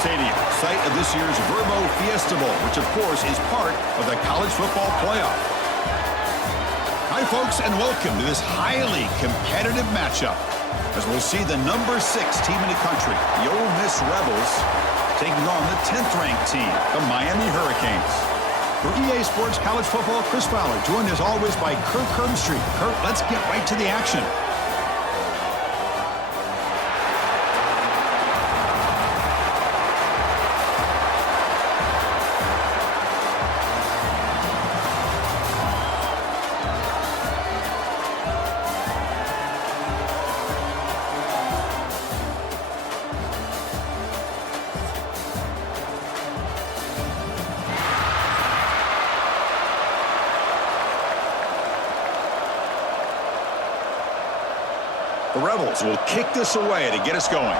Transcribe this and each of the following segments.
Stadium, site of this year's Vrbo Fiesta Bowl, which of course is part of the college football playoff. Hi folks, and welcome to this highly competitive matchup as we'll see the number 6 team in the country, the Ole Miss Rebels, taking on the 10th ranked team, the Miami Hurricanes. For EA Sports College Football, Chris Fowler, joined as always by Kirk Herbstreit. Kirk, let's get right to the action. The Rebels will kick this away to get us going.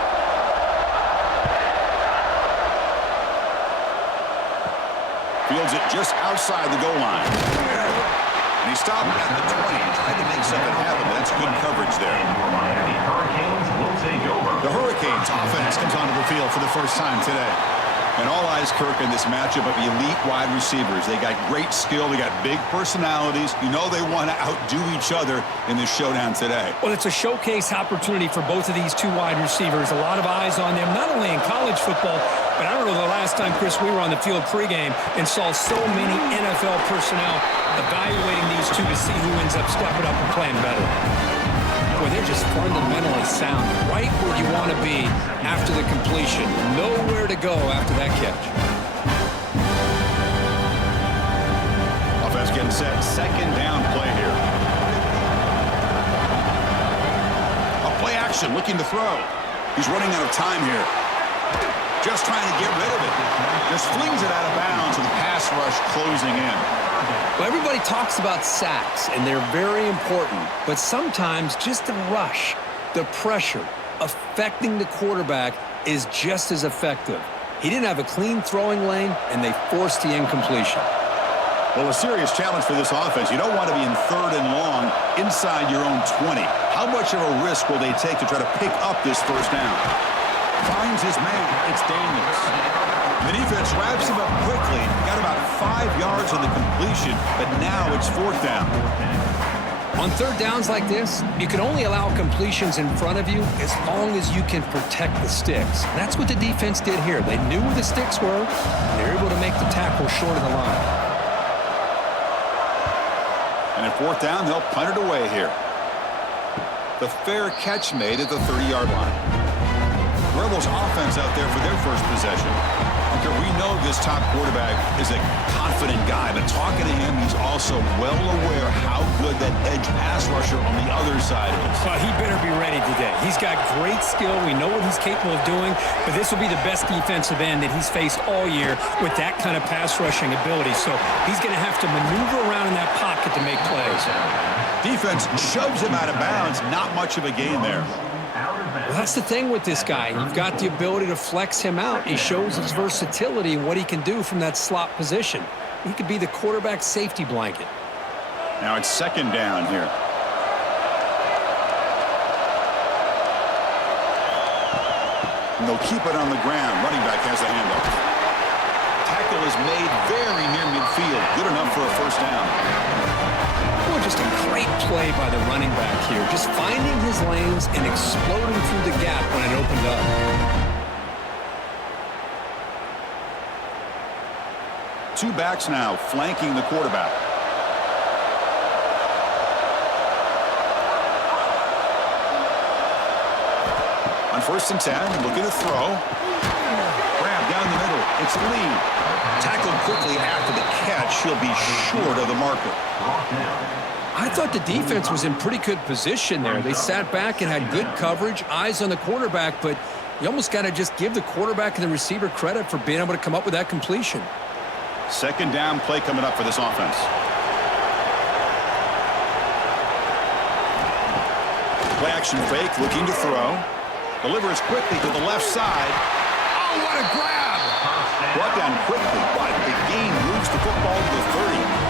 Fields it just outside the goal line. And he stopped at the 20 and tried to make something happen. That's good coverage there. The Hurricanes offense comes onto the field for the first time today. And all eyes, Kirk, in this matchup of elite wide receivers. They got great skill. They got big personalities. You know they want to outdo each other in this showdown today. Well, it's a showcase opportunity for both of these two wide receivers. A lot of eyes on them, not only in college football, but I don't know the last time, Chris, we were on the field pregame and saw so many NFL personnel evaluating these two to see who ends up stepping up and playing better. Boy, they're just fundamentally sound, right where you want to be after the completion. Nowhere to go after that catch. Offense getting set. Second down play here. A play action, looking to throw. He's running out of time here. Just trying to get rid of it. Just flings it out of bounds with the pass rush closing in. Well, everybody talks about sacks, and they're very important. But sometimes just the rush, the pressure, affecting the quarterback is just as effective. He didn't have a clean throwing lane, and they forced the incompletion. Well, a serious challenge for this offense. You don't want to be in 3rd and long inside your own 20. How much of a risk will they take to try to pick up this first down? Finds his man. It's Daniels. The defense wraps him up quickly. Got about 5 yards on the completion, but now it's 4th down. On 3rd downs like this, you can only allow completions in front of you as long as you can protect the sticks. That's what the defense did here. They knew where the sticks were. They were able to make the tackle short of the line. And at 4th down, they'll punt it away here. The fair catch made at the 30-yard line. Rebels offense out there for their first possession. Okay, we know this top quarterback is a confident guy, but talking to him, he's also well aware how good that edge pass rusher on the other side is. Well, he better be ready today. He's got great skill. We know what he's capable of doing, but this will be the best defensive end that he's faced all year with that kind of pass rushing ability. So he's going to have to maneuver around in that pocket to make plays. Defense shoves him out of bounds. Not much of a gain there. Well, that's the thing with this guy. You've got the ability to flex him out. He shows his versatility and what he can do from that slot position. He could be the quarterback safety blanket. Now it's 2nd down here. And they'll keep it on the ground. Running back has the handoff. Tackle is made very near midfield. Good enough for a 1st down. Just a great play by the running back here. Just finding his lanes and exploding through the gap when it opened up. Two backs now flanking the quarterback. On 1st and 10, looking to throw. Grab down the middle. It's Lee. Tackled quickly after the catch. He'll be short of the marker. I thought the defense was in pretty good position there. They sat back and had good coverage, eyes on the quarterback, but you almost got to just give the quarterback and the receiver credit for being able to come up with that completion. 2nd down play coming up for this offense. Play action fake, looking to throw. Delivers quickly to the left side. Oh, what a grab! Brought down quickly, but the gain moves the football to the 30.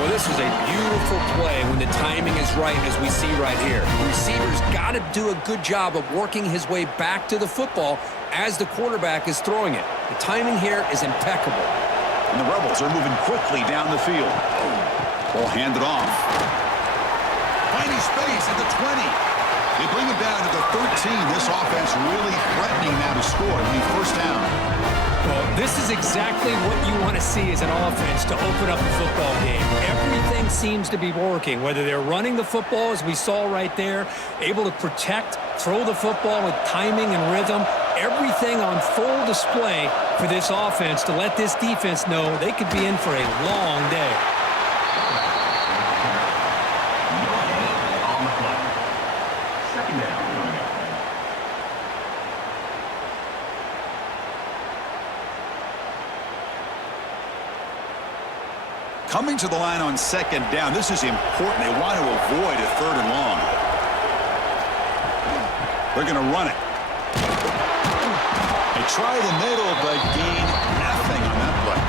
Well, this was a beautiful play when the timing is right, as we see right here. The receiver's got to do a good job of working his way back to the football as the quarterback is throwing it. The timing here is impeccable. And the Rebels are moving quickly down the field. Ball handed off. Finding space at the 20. They bring him down to the 13. This offense really threatening now to score. It'll be first down. Well, this is exactly what you want to see as an offense to open up a football game. Everything seems to be working, whether they're running the football, as we saw right there, able to protect, throw the football with timing and rhythm. Everything on full display for this offense to let this defense know they could be in for a long day. Coming to the line on second down, this is important. They want to avoid a third and long. They're going to run it. They try the middle, but gain nothing on that play.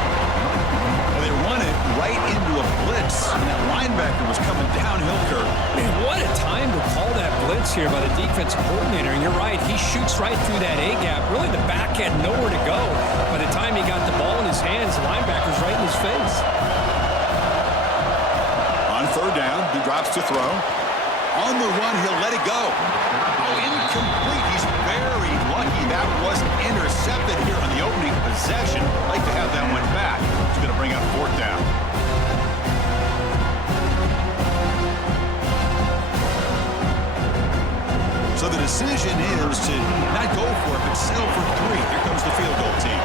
And they run it right into a blitz, and that linebacker was coming downhill, Kirk. Man, what a time to call that blitz here by the defensive coordinator. And you're right, he shoots right through that A-gap. Really, the back had nowhere to go. By the time he got the ball in his hands, the linebacker's right in his face. On third down, he drops to throw. On the run, he'll let it go. Oh, incomplete. He's very lucky that wasn't intercepted here on the opening possession. Like to have that one back. He's going to bring up fourth down. So the decision is to not go for it, but settle for 3. Here comes the field goal team.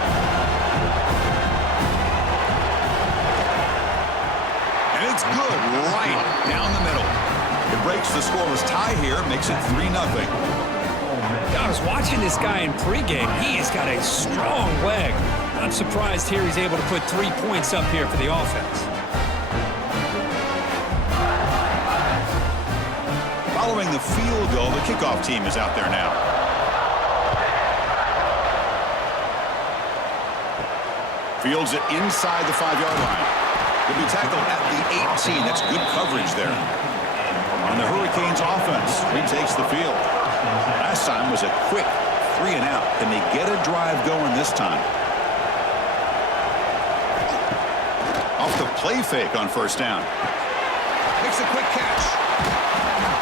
And it's good right down the middle. It breaks the scoreless tie here, makes it 3-0. I was watching this guy in pregame. He has got a strong leg. Not surprised here he's able to put 3 points up here for the offense. Following the field goal, the kickoff team is out there now. Fields it inside the 5-yard line. He'll be tackled at the 18. That's good coverage there. And the Hurricanes offense retakes the field. Last time was a quick 3 and out. Can they get a drive going this time? Off the play fake on first down. Makes a quick catch.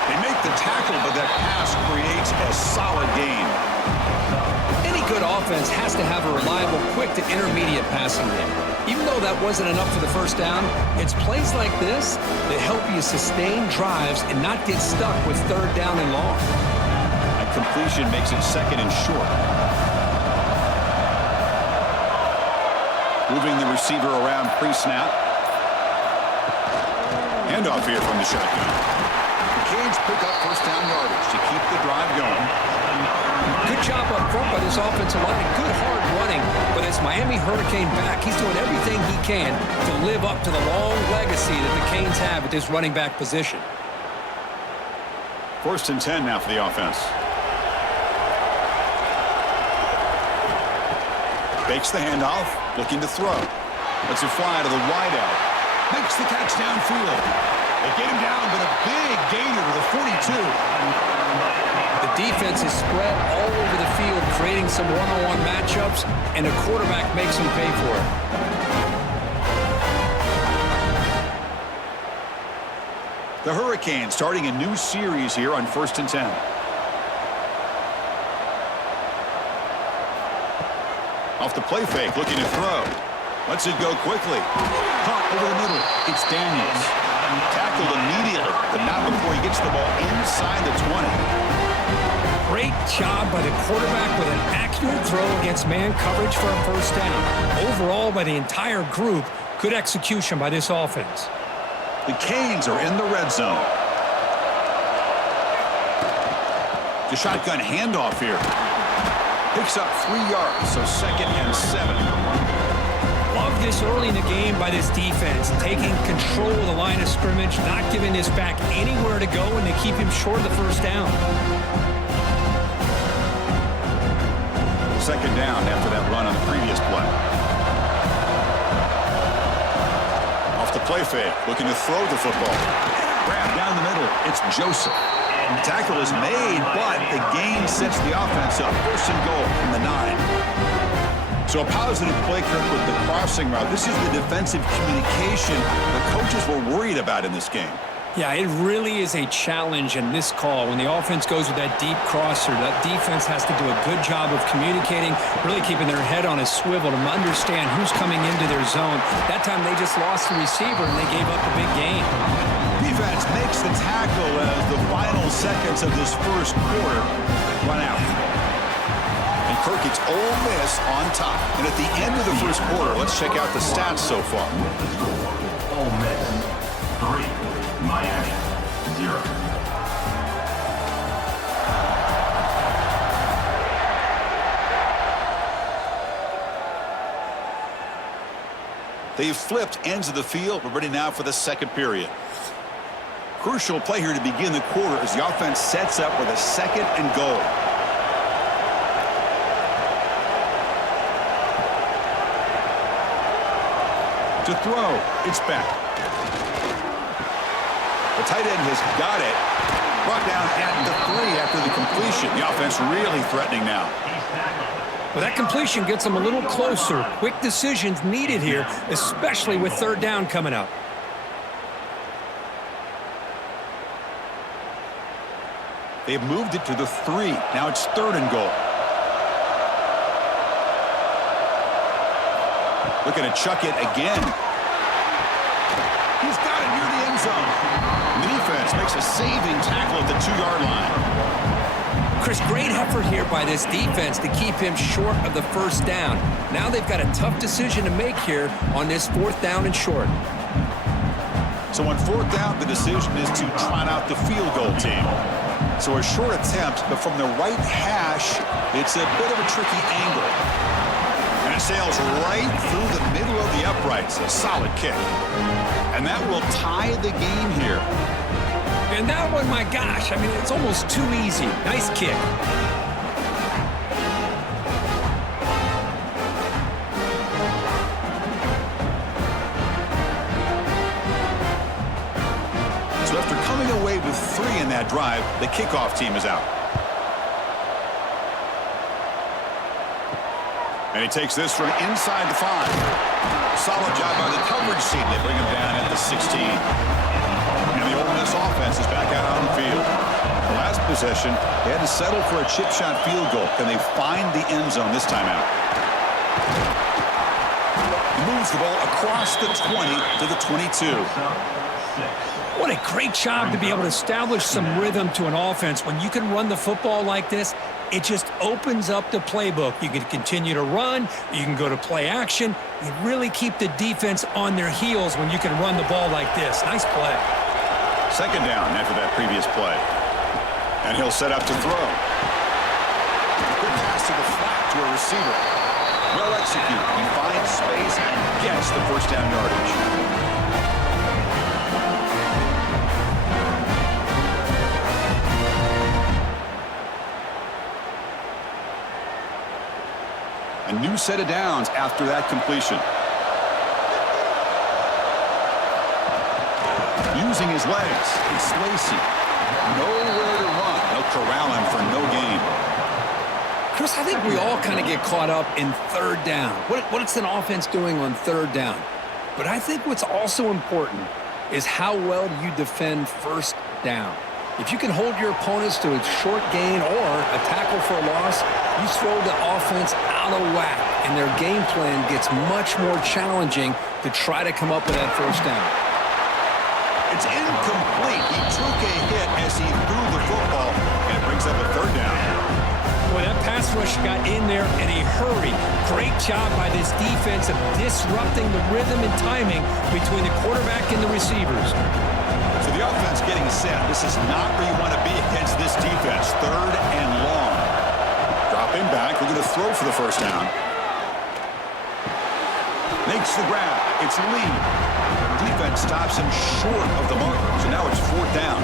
They make the tackle, but that pass creates a solid gain. Any good offense has to have a reliable, quick to intermediate passing game. Even though that wasn't enough for the first down, it's plays like this that help you sustain drives and not get stuck with third down and long. A completion makes it second and short. Moving the receiver around pre-snap. Handoff here from the shotgun. The Canes pick up first down yardage to keep the drive going. Good job up front by this offensive line. Good hard running. But as Miami Hurricane back, he's doing everything he can to live up to the long legacy that the Canes have at this running back position. First and 10 now for the offense. Fakes the handoff, looking to throw. Lets it fly to the wideout. Makes the catch downfield. They get him down, but a big gainer to the 42. The defense is spread all over the field, creating some one-on-one matchups, and the quarterback makes them pay for it. The Hurricanes starting a new series here on first and 10. Off the play fake, looking to throw. Lets it go quickly. Caught over the middle. It's Daniels. Tackled immediately, but not before he gets the ball inside the 20. Great job by the quarterback with an accurate throw against man coverage for a first down. Overall, by the entire group, good execution by this offense. The Canes are in the red zone. The shotgun handoff here. Picks up 3 yards, so second and 7. Love this early in the game by this defense, taking control of the line of scrimmage, not giving this back anywhere to go, and they keep him short of the first down. Second down after that run on the previous play. Off the play fake, looking to throw the football. Grab down the middle. It's Joseph. The tackle is made, but the gain sets the offense up. First and goal from the 9. So a positive play, Kirk, with the crossing route. This is the defensive communication the coaches were worried about in this game. Yeah, it really is a challenge in this call. When the offense goes with that deep crosser, that defense has to do a good job of communicating, really keeping their head on a swivel to understand who's coming into their zone. That time they just lost the receiver and they gave up the big gain. Defense makes the tackle as the final seconds of this first quarter run out. And Kirk, it's Ole Miss on top. And at the end of the first quarter, let's check out the stats so far. Ole Miss 3. Miami 0. They've flipped ends of the field. We're ready now for the second period. Crucial play here to begin the quarter as the offense sets up with a second and goal. To throw, it's back. The tight end has got it. Brought down at the 3 after the completion. The offense really threatening now. Well, that completion gets them a little closer. Quick decisions needed here, especially with third down coming up. They've moved it to the 3. Now it's third and goal. Looking to chuck it again. He's got it near the end zone. The defense makes a saving tackle at the 2-yard line. Chris, great effort here by this defense to keep him short of the first down. Now they've got a tough decision to make here on this fourth down and short. So on fourth down, the decision is to trot out the field goal team. So a short attempt, but from the right hash, it's a bit of a tricky angle. And it sails right through the middle of the uprights. A solid kick. And that will tie the game here. And that one, my gosh, I mean, it's almost too easy. Nice kick. So after coming away with 3 in that drive, the kickoff team is out. And he takes this from inside the 5. Solid job by the coverage team. They bring him down at the 16. And the Ole Miss offense is back out on the field. The last possession, they had to settle for a chip shot field goal. Can they find the end zone this time out? He moves the ball across the 20 to the 22. What a great job to be able to establish some rhythm to an offense. When you can run the football like this, it just opens up the playbook. You can continue to run. You can go to play action. You really keep the defense on their heels when you can run the ball like this. Nice play. Second down after that previous play. And he'll set up to throw. Good pass to the flat to a receiver. Well executed. He finds space and gets the first down yardage. A new set of downs after that completion. Using his legs, it's Lacey. Nowhere to run. They'll corral him for no gain. Chris, I think we all kind of get caught up in third down. What's an offense doing on third down? But I think what's also important is how well you defend first down. If you can hold your opponents to a short gain or a tackle for a loss, you throw the offense out of whack, and their game plan gets much more challenging to try to come up with that first down. It's incomplete. He took a hit as he threw the football, and it brings up a third down. Boy, that pass rush got in there in a hurry. Great job by this defense of disrupting the rhythm and timing between the quarterback and the receivers. So the offense getting set. This is not where you want to be against this defense. Third and long. Dropping back. We're going to throw for the first down. Makes the grab. It's Lee. Defense stops him short of the marker. So now it's fourth down.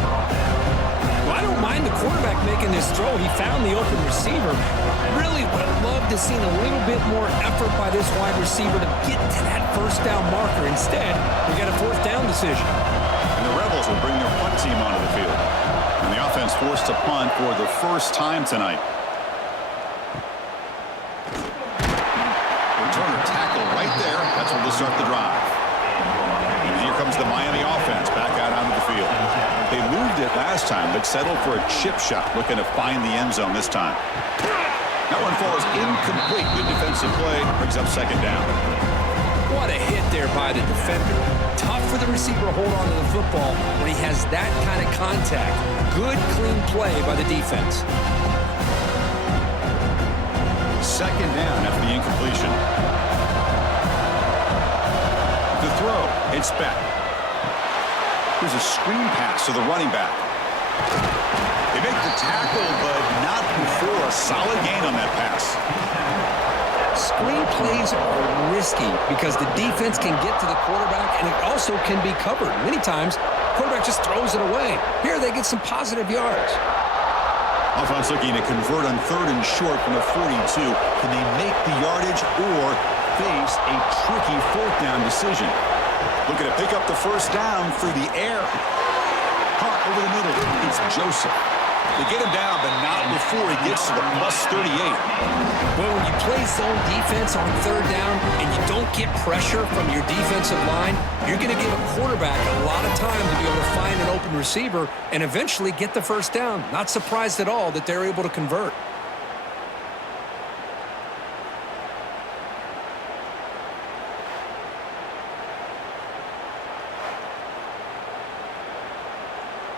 Well, I don't mind the quarterback making this throw. He found the open receiver. Really would have loved to see a little bit more effort by this wide receiver to get to that first down marker. Instead, we got a fourth down decision. And the Rebels will bring their punt team onto the field. And the offense forced to punt for the first time tonight. Returner tackle right there. That's where they'll start the drive. And here comes the Miami offense back out onto the field. They moved it last time, but settled for a chip shot, looking to find the end zone this time. That one falls incomplete. Good defensive play. Brings up second down. What a hit there by the defender. Tough for the receiver to hold on to the football when he has that kind of contact. Good, clean play by the defense. Second down after the incompletion. The throw. It's back. Here's a screen pass to the running back. They make the tackle, but not before a solid gain on that pass. Screen plays are risky because the defense can get to the quarterback, and it also can be covered. Many times, quarterback just throws it away. Here they get some positive yards. Offense looking to convert on 3rd and short from the 42. Can they make the yardage or face a tricky 4th down decision? Looking to pick up the first down through the air. Caught over the middle. It's Joseph. They get him down, but not before he gets to the +38. Well, when you play zone defense on 3rd down and you don't get pressure from your defensive line, you're going to give a quarterback a lot of time to be able to find an open receiver and eventually get the first down. Not surprised at all that they're able to convert.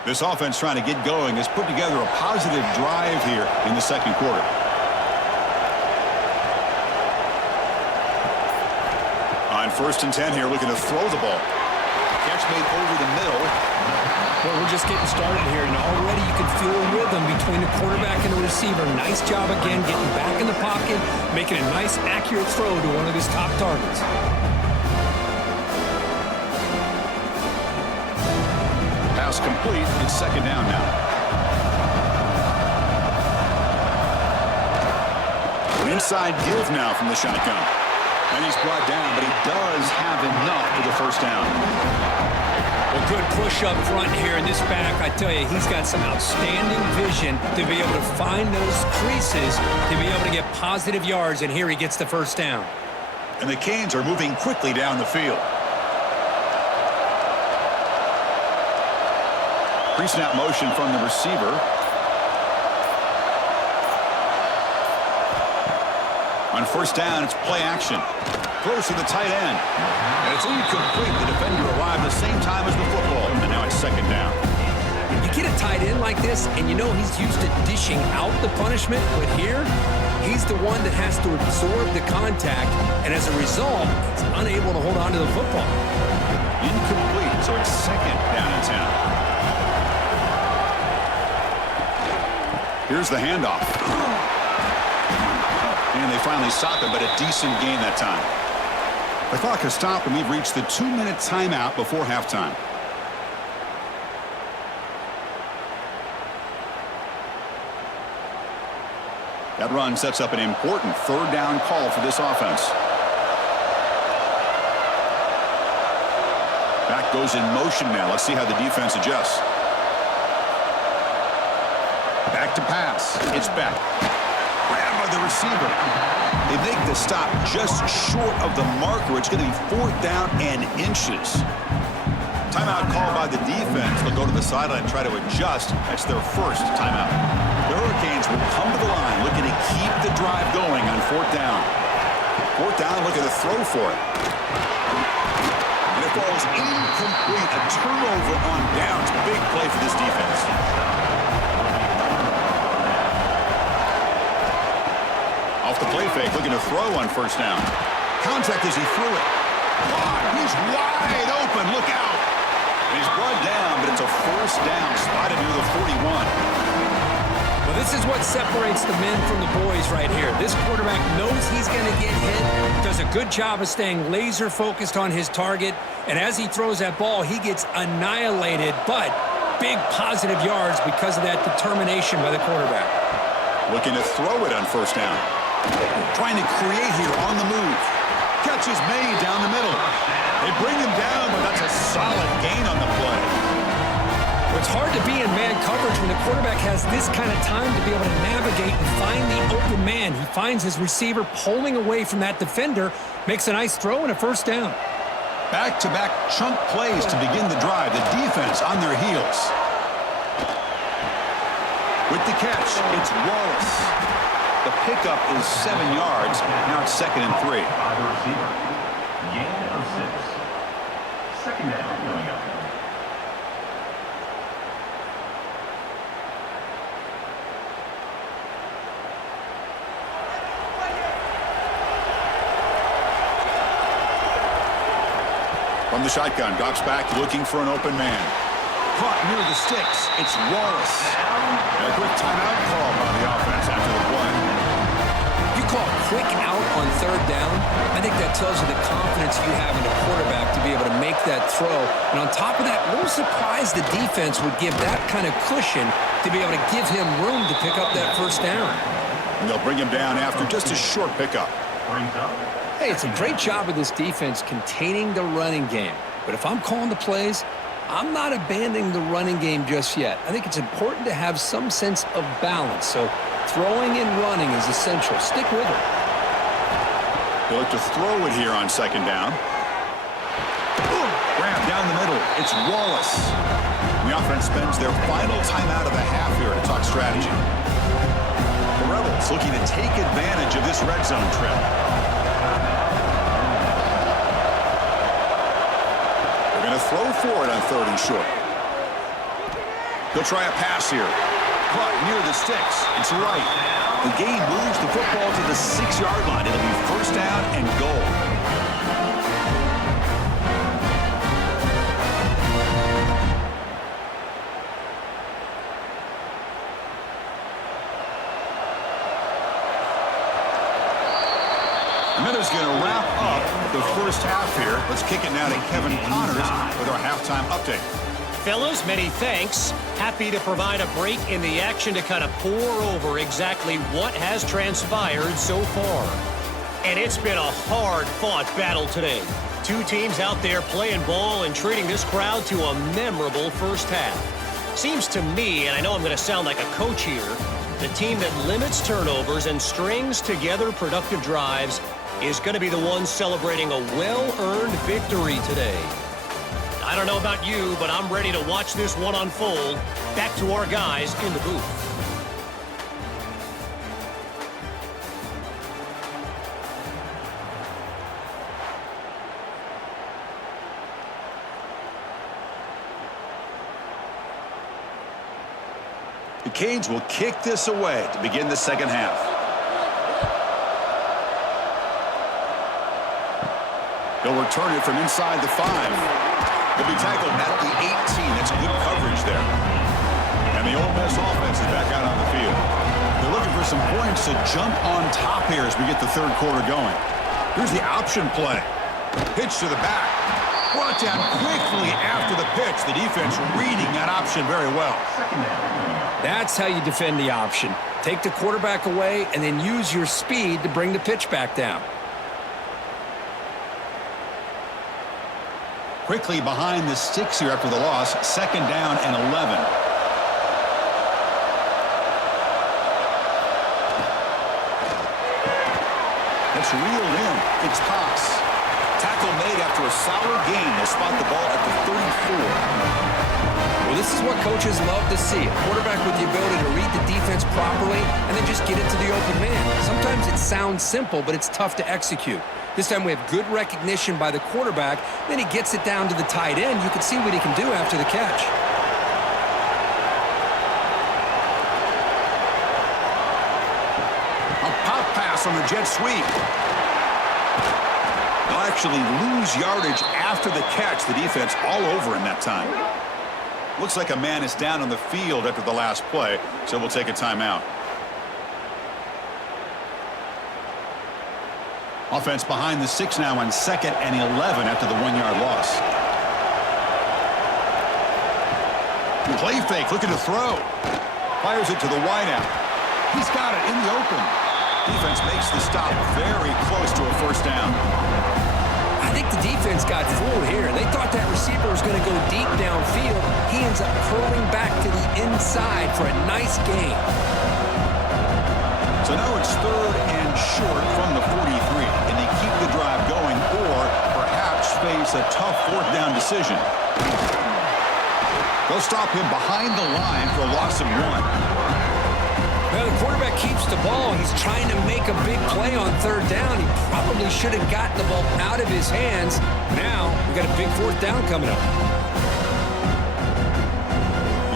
This offense trying to get going has put together a positive drive here in the second quarter. On 1st and 10 here, looking to throw the ball. Catch made over the middle. Well, we're just getting started here, and already you can feel a rhythm between the quarterback and the receiver. Nice job again getting back in the pocket, making a nice, accurate throw to one of his top targets. Pass complete. It's second down now. Inside give now from the shotgun. And he's brought down, but he does have enough for the first down. Well, good push up front here in this back. I tell you, he's got some outstanding vision to be able to find those creases, to be able to get positive yards, and here he gets the first down. And the Canes are moving quickly down the field. Pre-snap motion from the receiver. On first down, it's play action. Throws to the tight end. And it's incomplete. The defender arrived the same time as the football. And now it's second down. You get a tight end like this, and you know he's used to dishing out the punishment, but here, he's the one that has to absorb the contact, and as a result, he's unable to hold on to the football. Incomplete, so it's second down and 10. Here's the handoff. And they finally stop it, but a decent gain that time. The clock has stopped, and we've reached the 2-minute timeout before halftime. That run sets up an important 3rd down call for this offense. Back goes in motion now. Let's see how the defense adjusts. Back to pass. It's back. Grabbed by the receiver. They make the stop just short of the marker. It's going to be 4th down and inches. Timeout called by the defense. They'll go to the sideline and try to adjust. That's their first timeout. The Hurricanes will come to the line looking to keep the drive going on 4th down. 4th down, looking to throw for it. And it falls incomplete. A turnover on downs. Big play for this defense. Off the play fake, looking to throw on first down. Contact as he threw it. He's wide open. Look out. And he's brought down, but it's a first down. Spotted near the 41. Well, this is what separates the men from the boys right here. This quarterback knows he's going to get hit, does a good job of staying laser focused on his target, and as he throws that ball, he gets annihilated, but big positive yards because of that determination by the quarterback. Looking to throw it on first down. Trying to create here on the move. Catch is made down the middle. They bring him down, but that's a solid gain on the play. It's hard to be in man coverage when the quarterback has this kind of time to be able to navigate and find the open man. He finds his receiver pulling away from that defender, makes a nice throw and a first down. Back-to-back chunk plays to begin the drive. The defense on their heels. With the catch, it's Wallace. The pickup is 7 yards. Now it's 2nd and 3. By the receiver. Gain of 6. Second down coming up. From the shotgun, Goff's back looking for an open man. Caught near the sticks. It's Wallace. And a quick timeout call by the offense after the play. You call quick out on 3rd down, I think that tells you the confidence you have in the quarterback to be able to make that throw. And on top of that, a little surprised the defense would give that kind of cushion to be able to give him room to pick up that first down. And they'll bring him down after just a short pickup. Brings up. Hey, it's a great job of this defense containing the running game. But if I'm calling the plays, I'm not abandoning the running game just yet. I think it's important to have some sense of balance. So throwing and running is essential. Stick with it. They look to throw it here on 2nd down. Grab down the middle. It's Wallace. The offense spends their final timeout of the half here to talk strategy. The Rebels looking to take advantage of this red zone trip. Going to throw for it on 3rd and short. They'll try a pass here. Caught near the sticks. It's right. The gain moves the football to the 6-yard line. It'll be first down and goal. And that is going to wrap up the first half here. Let's kick it now to Kevin Connors with our halftime update. Fellas, many thanks. Happy to provide a break in the action to kind of pour over exactly what has transpired so far. And it's been a hard-fought battle today. 2 teams out there playing ball and treating this crowd to a memorable first half. Seems to me, and I know I'm going to sound like a coach here, the team that limits turnovers and strings together productive drives is going to be the one celebrating a well-earned victory today. I don't know about you, but I'm ready to watch this one unfold. Back to our guys in the booth. The Canes will kick this away to begin the second half. They'll return it from inside the 5. They'll be tackled at the 18. That's good coverage there. And the Ole Miss offense is back out on the field. They're looking for some points to jump on top here as we get the 3rd quarter going. Here's the option play. Pitch to the back. Brought down quickly after the pitch. The defense reading that option very well. That's how you defend the option. Take the quarterback away and then use your speed to bring the pitch back down. Quickly behind the sticks here after the loss. 2nd down and 11. That's reeled in. It's Cox. Tackle made after a solid gain. They'll spot the ball at the 34. Well, this is what coaches love to see. A quarterback with the ability to read the defense properly and then just get it to the open man. Sometimes it sounds simple, but it's tough to execute. This time we have good recognition by the quarterback. Then he gets it down to the tight end. You can see what he can do after the catch. A pop pass on the jet sweep. They'll actually lose yardage after the catch. The defense all over him that time. Looks like a man is down on the field after the last play, so we'll take a timeout. Offense behind the 6 now on 2nd and 11 after the 1-yard loss. Play fake, looking to throw. Fires it to the wideout. He's got it in the open. Defense makes the stop very close to a first down. I think the defense got fooled here. They thought that receiver was going to go deep downfield. He ends up curling back to the inside for a nice gain. So now it's 3rd and short from the 43. Can they keep the drive going or perhaps face a tough 4th down decision? They'll stop him behind the line for a loss of 1. Well, the quarterback keeps the ball. He's trying to make a big play on 3rd down. He probably should have gotten the ball out of his hands. Now, we've got a big 4th down coming up.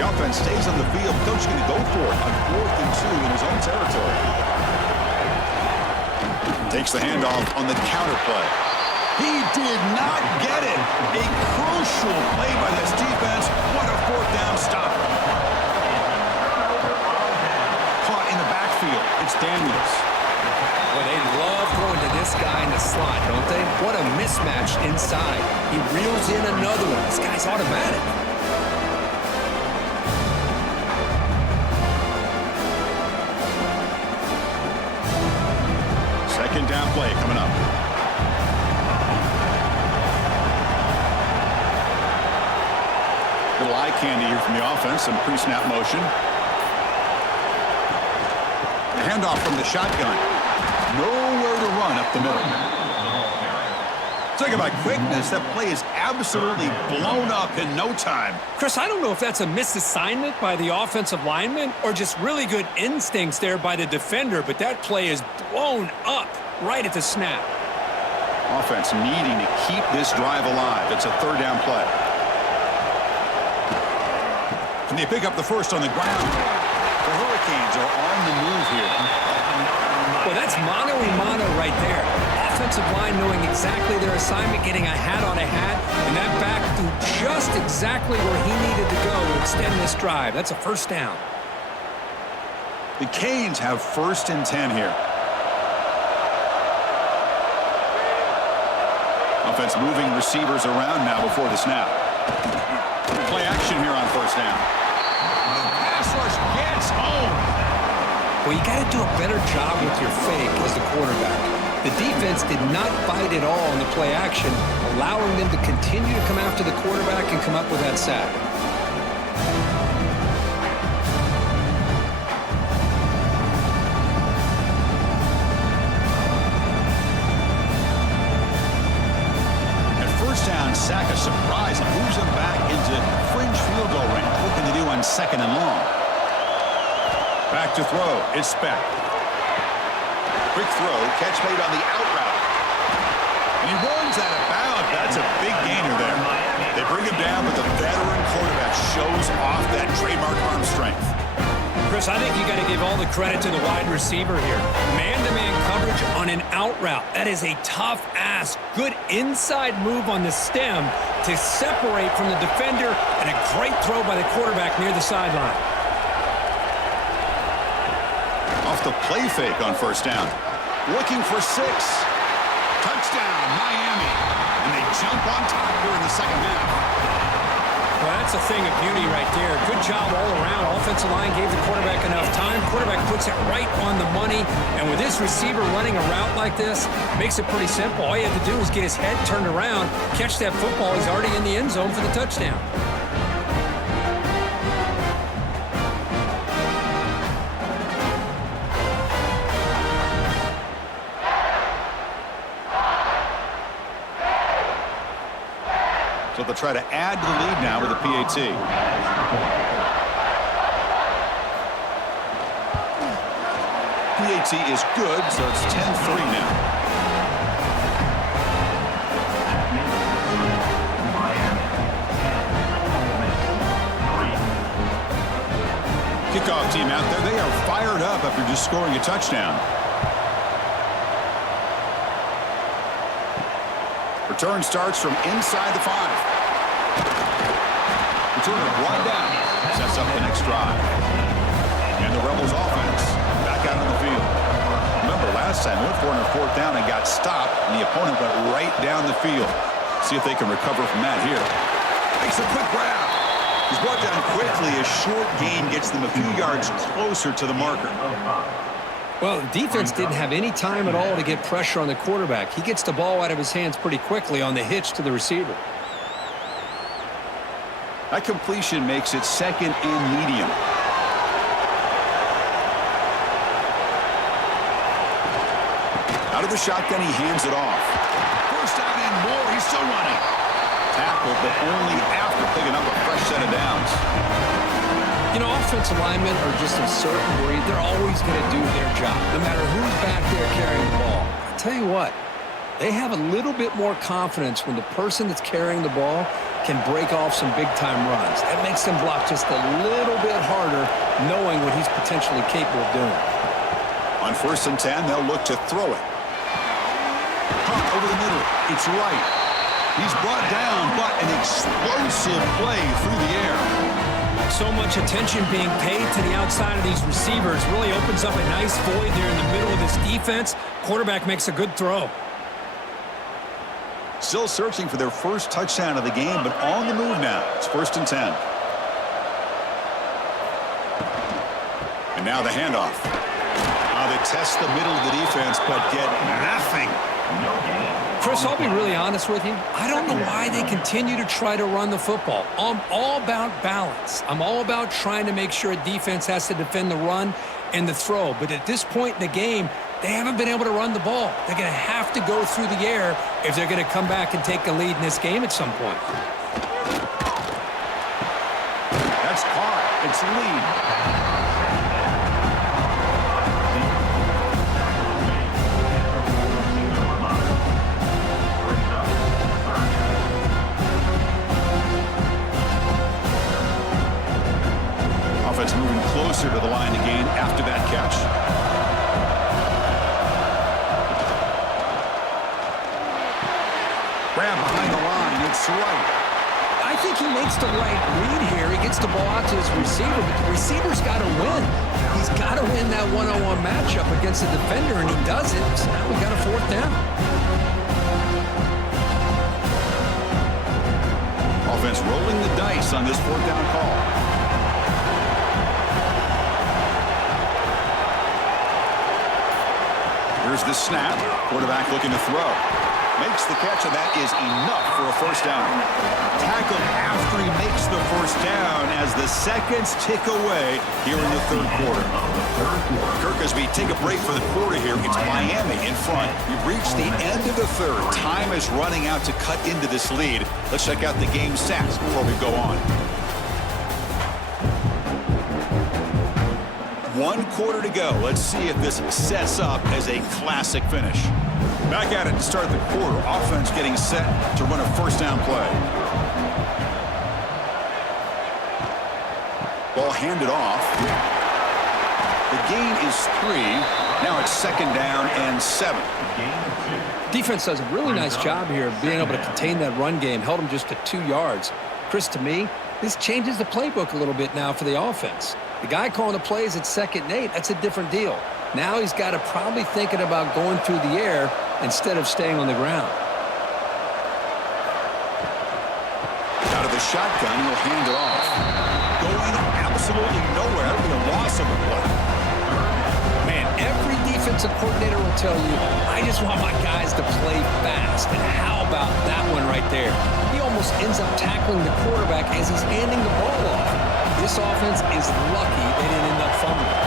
The offense stays on the field. Coach going to go for it on 4th and 2 in his own territory. Takes the handoff on the counter play. He did not get it. A crucial play by this defense. What a 4th down stop. Caught in the backfield. It's Daniels. Well, they love throwing to this guy in the slot, don't they? What a mismatch inside. He reels in another one. This guy's automatic. Second down play coming up. Little eye candy here from the offense. Some pre-snap motion. Handoff from the shotgun. Nowhere to run up the middle. Talk about quickness. That play is absolutely blown up in no time. Chris, I don't know if that's a misassignment by the offensive lineman or just really good instincts there by the defender, but that play is blown up right at the snap. Offense needing to keep this drive alive. It's a 3rd down play. Can they pick up the first on the ground? The Hurricanes are on the move here. Well, that's mano-a-mano right there. Offensive line knowing exactly their assignment, getting a hat on a hat, and that back threw just exactly where he needed to go to extend this drive. That's a 1st down. The Canes have 1st and 10 here. Offense moving receivers around now before the snap. Play action here on 1st down. Pass rush gets home. Well, you got to do a better job with your fake as the quarterback. The defense did not bite at all on the play action, allowing them to continue to come after the quarterback and come up with that sack. At 1st down, sack a surprise and moves him back into fringe field goal range. What can they do on 2nd and long? Back to throw. It's Speck. Quick throw. Catch made on the out route. And he runs out of bounds. That's a big gainer there. They bring him down, but the veteran quarterback shows off that trademark arm strength. Chris, I think you got to give all the credit to the wide receiver here. Man-to-man coverage on an out route. That is a tough ask. Good inside move on the stem to separate from the defender, and a great throw by the quarterback near the sideline. Off the play fake on 1st down. Looking for 6. Touchdown, Miami. And they jump on top here in the 2nd half. Well, that's a thing of beauty right there. Good job all around. Offensive line gave the quarterback enough time. Quarterback puts it right on the money. And with this receiver running a route like this, makes it pretty simple. All you have to do is get his head turned around, catch that football. He's already in the end zone for the touchdown. So they'll try to add to the lead now with a PAT. PAT is good, so it's 10-3 now. Kickoff team out there. They are fired up after just scoring a touchdown. Return starts from inside the 5. Return brought down. Sets up the next drive. And the Rebels offense back out on the field. Remember, last time they went for it on 4th down and got stopped, and the opponent went right down the field. See if they can recover from that here. Makes a quick grab. He's brought down quickly. A short gain gets them a few yards closer to the marker. Well, the defense didn't have any time at all to get pressure on the quarterback. He gets the ball out of his hands pretty quickly on the hitch to the receiver. That completion makes it second and medium. Out of the shotgun, he hands it off. First down and more. He's still running. Tackled, but only after picking up a fresh set of downs. You know, offensive linemen are just a certain breed. They're always going to do their job, no matter who's back there carrying the ball. I tell you what, they have a little bit more confidence when the person that's carrying the ball can break off some big-time runs. That makes them block just a little bit harder, knowing what he's potentially capable of doing. On 1st and 10, they'll look to throw it. Pump over the middle. It's right. He's brought down, but an explosive play through the air. So much attention being paid to the outside of these receivers really opens up a nice void there in the middle of this defense. Quarterback makes a good throw. Still searching for their first touchdown of the game, but on the move now. It's 1st and 10. And now the handoff. They test the middle of the defense, but get nothing. Chris, I'll be really honest with you. I don't know why they continue to try to run the football. I'm all about balance. I'm all about trying to make sure a defense has to defend the run and the throw. But at this point in the game, they haven't been able to run the ball. They're going to have to go through the air if they're going to come back and take a lead in this game at some point. That's caught. It's the lead. Offense moving closer to the line to gain after that catch. Grab behind the line. It's right. I think he makes the right read here. He gets the ball out to his receiver, but the receiver's got to win. He's got to win that one-on-one matchup against the defender, and he does it. So now we got a 4th down. Offense rolling the dice on this 4th down call. Here's the snap. Quarterback looking to throw. Makes the catch, and that is enough for a 1st down. Tackled after he makes the 1st down as the seconds tick away here in the 3rd quarter. Kirk, as we take a break for the quarter here, it's Miami in front. We've reached the end of the 3rd. Time is running out to cut into this lead. Let's check out the game stats before we go on. 1 quarter to go. Let's see if this sets up as a classic finish. Back at it to start the quarter. Offense getting set to run a 1st down play. Ball handed off. The gain is 3. Now it's 2nd down and 7. Defense does a really nice job here of being able to contain that run game. Held him just to 2 yards. Chris, to me, this changes the playbook a little bit now for the offense. The guy calling the plays at 2nd and 8, that's a different deal. Now he's got to probably thinking about going through the air instead of staying on the ground. Out of the shotgun, he'll hand it off. Going absolutely nowhere. That'll be a loss of a play. Man, every defensive coordinator will tell you, I just want my guys to play fast. And how about that one right there? He almost ends up tackling the quarterback as he's handing the ball off. This offense is lucky they didn't end up fumbling.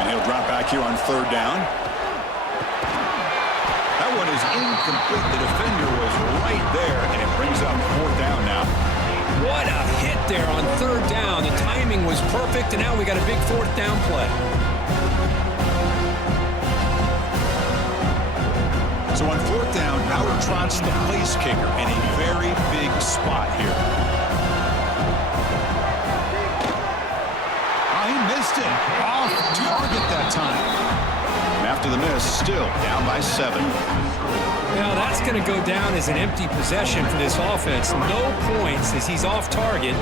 And he'll drop back here on 3rd down. That one is incomplete. The defender was right there, and it brings up 4th down now. What a hit there on 3rd down. The timing was perfect, and now we got a big 4th down play. So on 4th down, Howard trots the place kicker in a very big spot here. Oh, he missed it. Off target that time. And after the miss, still down by 7. Now that's going to go down as an empty possession for this offense. No points as he's off target.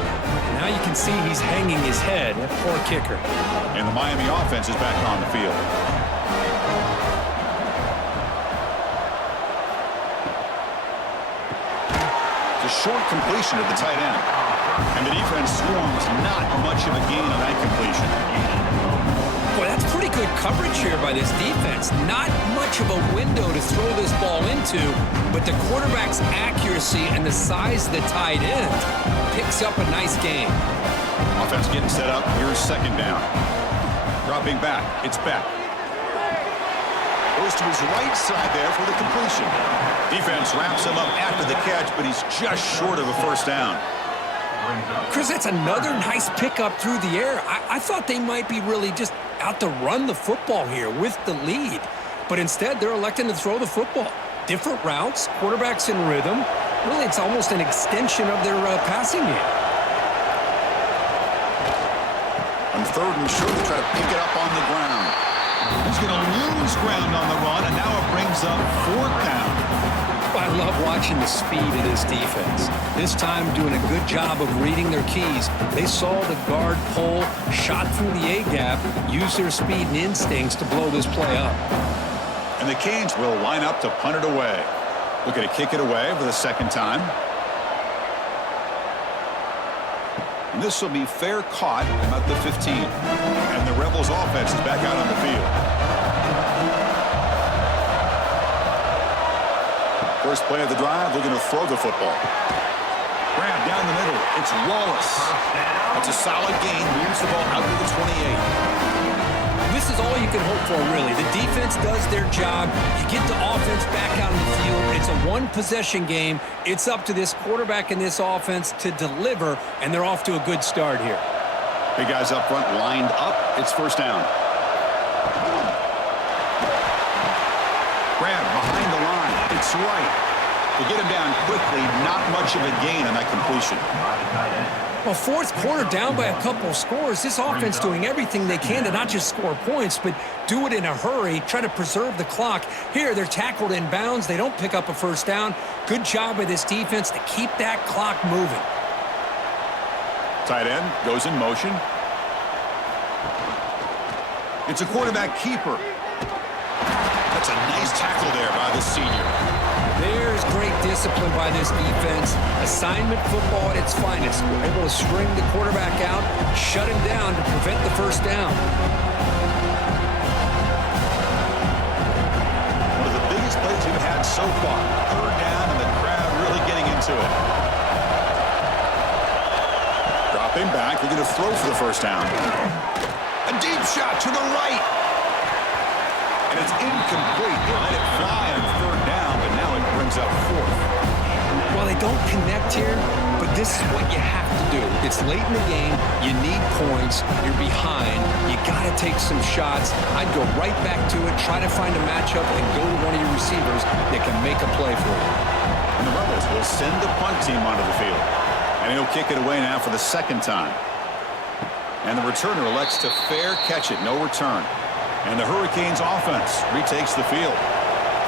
Now you can see he's hanging his head. That poor kicker. And the Miami offense is back on the field. It's a short completion at the tight end. And the defense swarms, not much of a gain on that completion. Boy, that's pretty good coverage here by this defense. Not much of a window to throw this ball into, but the quarterback's accuracy and the size of the tight end picks up a nice gain. Offense getting set up. Here's second down. Dropping back. It's Beck. Goes to his right side there for the completion. Defense wraps him up after the catch, but he's just short of a first down. Chris, that's another nice pickup through the air. I thought they might be really just out to run the football here with the lead. But instead, they're electing to throw the football. Different routes, quarterbacks in rhythm. Really, it's almost an extension of their passing game. On third and short, try to pick it up on the ground. He's going to lose ground on the run, and now it brings up fourth down. I love watching the speed of this defense. This time doing a good job of reading their keys. They saw the guard pull, shot through the A-gap, used their speed and instincts to blow this play up. And the Canes will line up to punt it away. Looking to kick it away for the second time. And this will be fair caught about the 15. And the Rebels offense is back out on the field. First play of the drive, looking to throw the football. Grab down the middle. It's Wallace. That's a solid gain. Moves the ball out to the 28. This is all you can hope for, really. The defense does their job. You get the offense back out on the field. It's a one-possession game. It's up to this quarterback and this offense to deliver, and they're off to a good start here. Big guys up front lined up. It's first down. Grab behind the line. It's right. To get him down quickly, not much of a gain on that completion. Well, fourth quarter down by a couple of scores. This offense doing everything they can to not just score points, but do it in a hurry, try to preserve the clock. Here, they're tackled in bounds. They don't pick up a first down. Good job by this defense to keep that clock moving. Tight end goes in motion. It's a quarterback keeper. That's a nice tackle there by the senior. There's great discipline by this defense. Assignment football at its finest. We're able to string the quarterback out, shut him down to prevent the first down. One of the biggest plays we've had so far. Third down and the crowd really getting into it. Dropping back, looking to throw for the first down. A deep shot to the right. And it's incomplete. They let it fly on third down, but now it brings up fourth. Well, they don't connect here, but this is what you have to do. It's late in the game. You need points. You're behind. You got to take some shots. I'd go right back to it, try to find a matchup, and go to one of your receivers that can make a play for you. And the Rebels will send the punt team onto the field. And he'll kick it away now for the second time. And the returner elects to fair catch it. No return. And the Hurricanes offense retakes the field.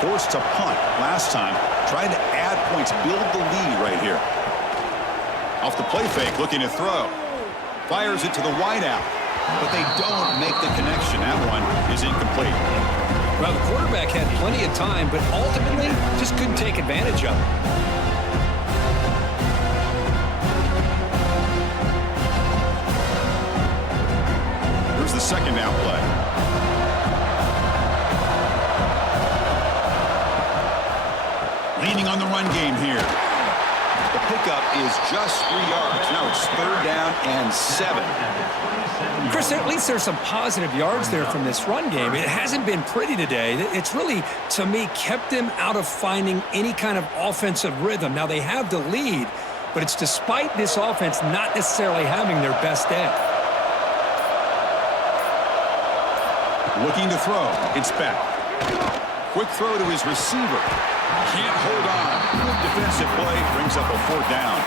Forced to punt last time. Trying to add points, build the lead right here. Off the play fake, looking to throw. Fires it to the wideout. But they don't make the connection. That one is incomplete. Well, the quarterback had plenty of time, but ultimately just couldn't take advantage of it. Here's the second down play. Leaning on the run game here. The pickup is just 3 yards. Now it's third down and 7. Chris, at least there's some positive yards there from this run game. It hasn't been pretty today. It's really, to me, kept them out of finding any kind of offensive rhythm. Now, they have the lead, but it's despite this offense not necessarily having their best day. Looking to throw. It's back. Quick throw to his receiver. Can't hold on. Good defensive play. Brings up a fourth down.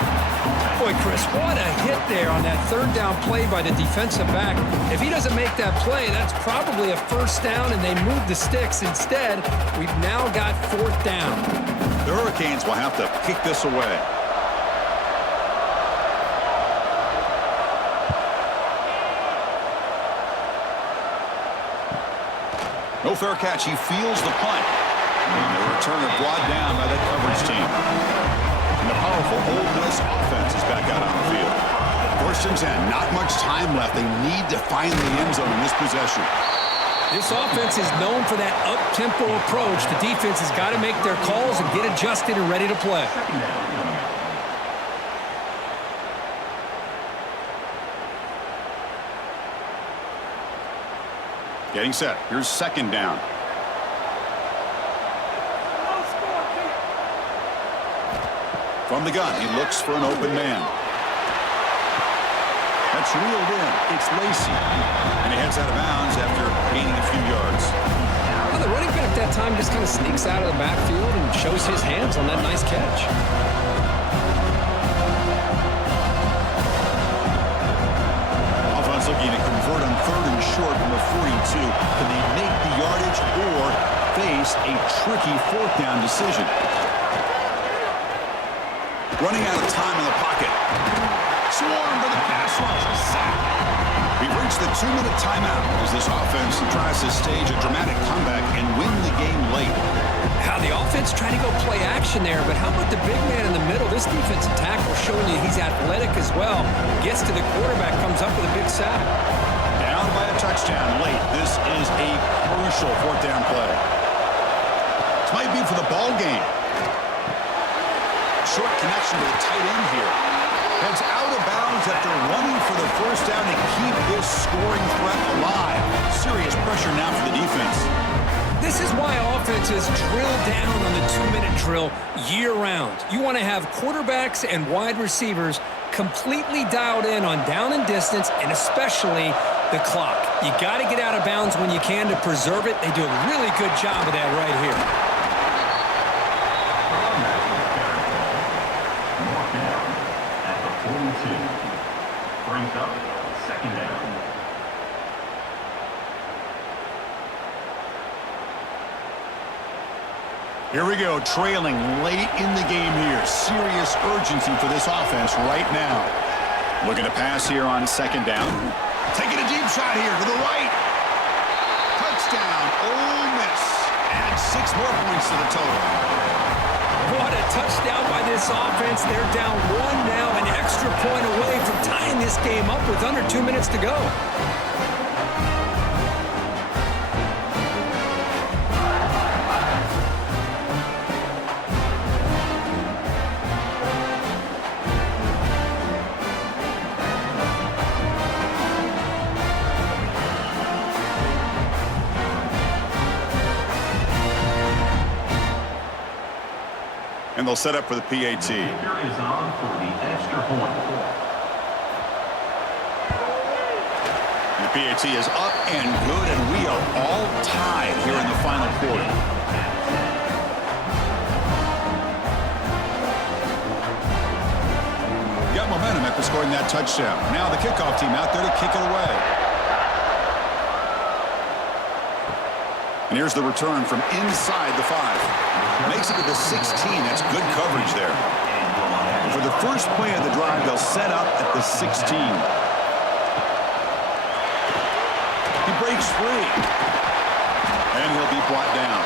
Boy, Chris, what a hit there on that third down play by the defensive back. If he doesn't make that play, that's probably a first down, and they move the sticks. Instead, we've now got fourth down. The Hurricanes will have to kick this away. No fair catch. He feels the punt. And the returner brought down by that coverage team. And the powerful Ole Miss offense is back out on the field. 1st and 10. Not much time left. They need to find the end zone in this possession. This offense is known for that up-tempo approach. The defense has got to make their calls and get adjusted and ready to play. Getting set. Here's 2nd down. From the gun, he looks for an open man. That's reeled in. It's Lacey. And he heads out of bounds after gaining a few yards. Well, the running back that time just kind of sneaks out of the backfield and shows his hands on that nice catch. Offense looking to convert on 3rd and short from the 42. Can they make the yardage or face a tricky 4th down decision? Running out of time in the pocket. Swarm to the pass rush. Sack. We've reached the 2-minute timeout as this offense tries to stage a dramatic comeback and win the game late. How the offense tried to go play action there, but how about the big man in the middle? This defensive tackle showing you he's athletic as well. Gets to the quarterback, comes up with a big sack. Down by a touchdown late. This is a crucial 4th down play. This might be for the ball game. Short connection to the tight end here. Heads out of bounds after running for the 1st down to keep this scoring threat alive. Serious pressure now for the defense. This is why offenses drill down on the 2-minute drill year-round. You want to have quarterbacks and wide receivers completely dialed in on down and distance, and especially the clock. You got to get out of bounds when you can to preserve it. They do a really good job of that right here. Brings up 2nd down. Here we go, trailing late in the game here. Serious urgency for this offense right now. Looking to pass here on 2nd down. Taking a deep shot here to the right. Touchdown, Ole Miss. Add 6 more points to the total. What a touchdown by this offense. They're down 1 now, an extra point away from tying this game up with under 2 minutes to go. And they'll set up for the PAT. Kicker is on for the extra point. The PAT is up and good, and we are all tied here in the final quarter. Got momentum after scoring that touchdown. Now the kickoff team out there to kick it away. And here's the return from inside the 5. Makes it to the 16. That's good coverage there. And for the first play of the drive, they'll set up at the 16. He breaks free. And he'll be brought down.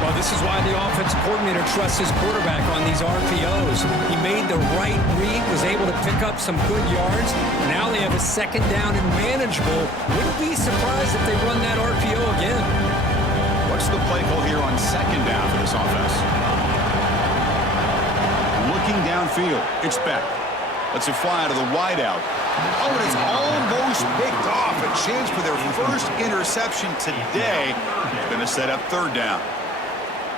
Well, this is why the offensive coordinator trusts his quarterback on these RPOs. He made the right read, was able to pick up some good yards. Now they have a 2nd down and manageable. Wouldn't be surprised if they run that RPO again. What's the play call here on 2nd down for this offense? Looking downfield. It's Beck. Lets it fly out of the wideout. Oh, and it's almost picked off. A chance for their first interception today. Going to set up 3rd down.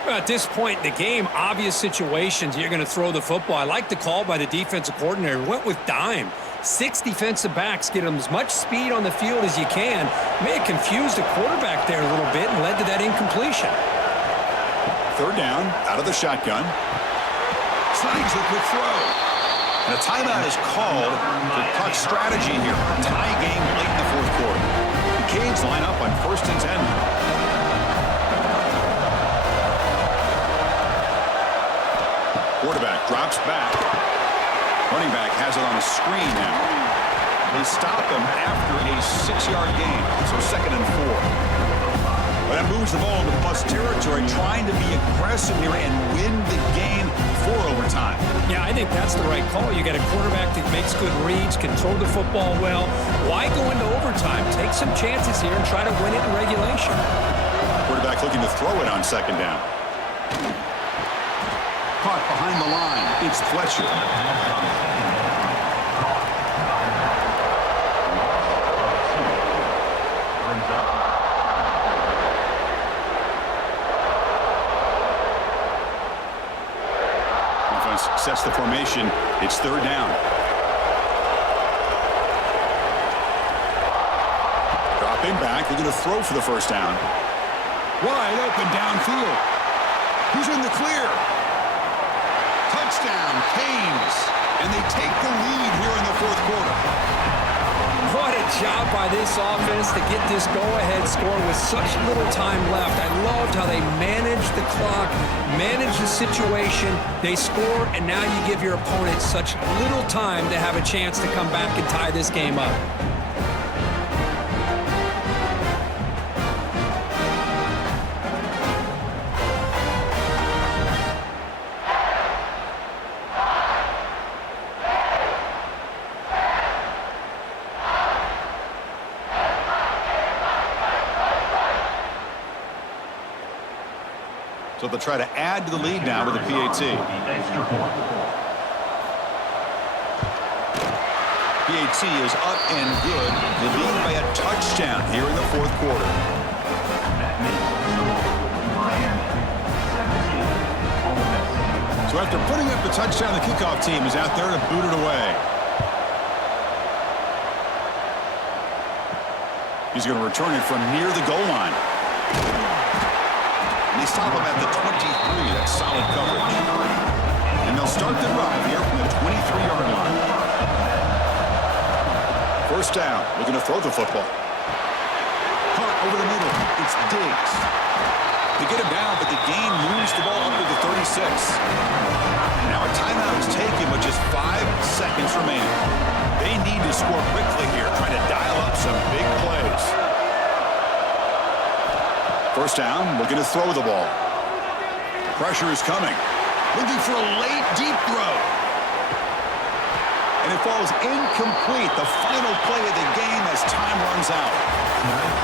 Well, at this point in the game, obvious situations, you're going to throw the football. I like the call by the defensive coordinator. Went with dime. 6 defensive backs, get them as much speed on the field as you can. May have confused the quarterback there a little bit and led to that incompletion. 3rd down, out of the shotgun. Snags a quick throw. And a timeout is called for puck strategy here. Tie game late in the 4th quarter. The Canes line up on 1st and 10. Quarterback drops back. Running back has it on the screen now. They stop him after a 6-yard gain, so 2nd and 4. But that moves the ball into plus territory. territory, trying to be aggressive here and win the game before overtime. Yeah, I think that's the right call. You got a quarterback that makes good reads, can throw the football well. Why go into overtime? Take some chances here and try to win it in regulation. Quarterback looking to throw it on second down. Caught behind the line. It's Fletcher. Offense sets the formation. It's third down. Dropping back. They're going to throw for the first down. Wide open downfield. Who's in the clear? Touchdown, Canes. And they take the lead here in the fourth quarter. What a job by this offense to get this go-ahead score with such little time left. I loved how they managed the clock, managed the situation. They score, and now you give your opponent such little time to have a chance to come back and tie this game up. So they'll try to add to the lead now with the PAT. Extra point. PAT is up and good. They lead by a touchdown here in the fourth quarter. That makes Miami 17. Ole Miss. So after putting up the touchdown, the kickoff team is out there to boot it away. He's going to return it from near the goal line. They stop him at the 23. That's solid coverage. And they'll start the drive here from the 23-yard line. First down. Looking to throw the football. Caught over the middle. It's Diggs. They get him down, but the gain moves the ball up to the 36. Now a timeout is taken with just 5 seconds remaining. They need to score quickly here, trying to dial up some big plays. First down, looking to throw the ball. Pressure is coming. Looking for a late, deep throw. And it falls incomplete. The final play of the game as time runs out.